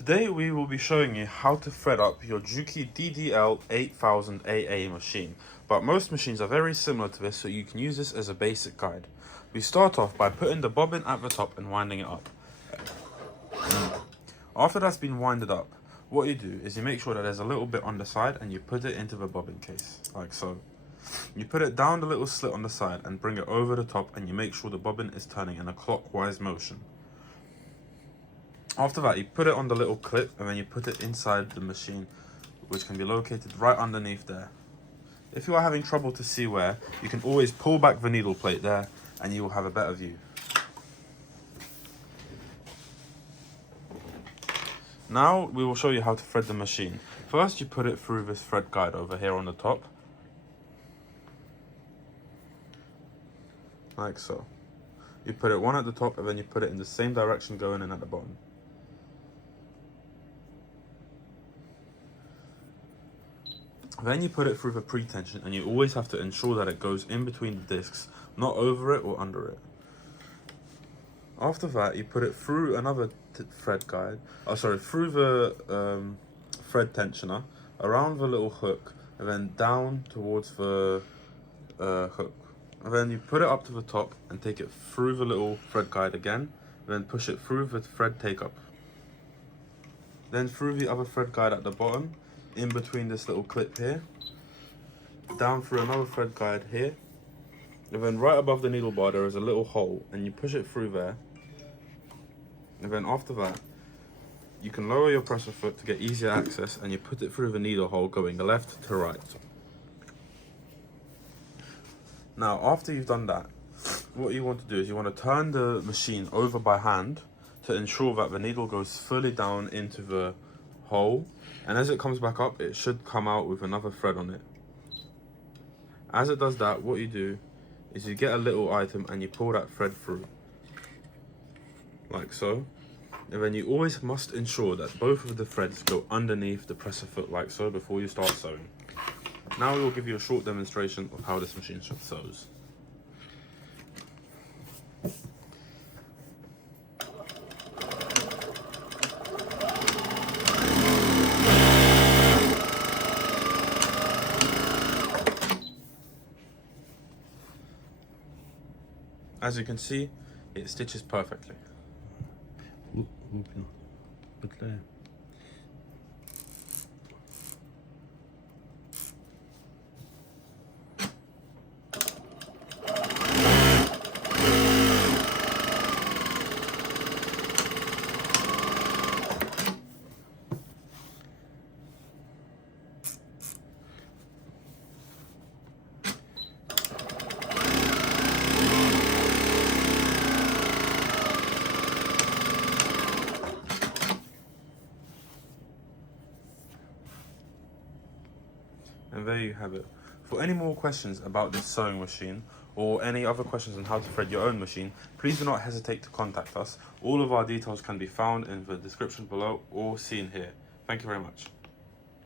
Today we will be showing you how to thread up your Juki DDL 8000 AA machine, but most machines are very similar to this, so you can use this as a basic guide. We start off by putting the bobbin at the top and winding it up. After that's been winded up, what you do is you make sure that there's a little bit on the side and you put it into the bobbin case, like so. You put it down the little slit on the side and bring it over the top, and you make sure the bobbin is turning in a clockwise motion. After that, you put it on the little clip and then you put it inside the machine, which can be located right underneath there. If you are having trouble to see where, you can always pull back the needle plate there and you will have a better view. Now we will show you how to thread the machine. First, you put it through this thread guide over here on the top, like so. You put it one at the top and then you put it in the same direction going in at the bottom. Then you put it through the pre-tension, and you always have to ensure that it goes in between the discs, not over it or under it. After that, you put it through another thread guide, through the thread tensioner, around the little hook, and then down towards the hook. And then you put it up to the top and take it through the little thread guide again, and then push it through the thread take-up. Then through the other thread guide at the bottom, in between this little clip here, down through another thread guide here, and then right above the needle bar there is a little hole, and you push it through there. And then after that, you can lower your presser foot to get easier access, and you put it through the needle hole going left to right. Now, after you've done that, what you want to do is you want to turn the machine over by hand to ensure that the needle goes fully down into the hole, and as it comes back up, it should come out with another thread on it. As it does that, what you do is you get a little item and you pull that thread through, like so. And then you always must ensure that both of the threads go underneath the presser foot, like so, before you start sewing. Now we will give you a short demonstration of how this machine sews. As you can see, it stitches perfectly. And there you have it. For any more questions about this sewing machine, or any other questions on how to thread your own machine, please do not hesitate to contact us. All of our details can be found in the description below or seen here. Thank you very much.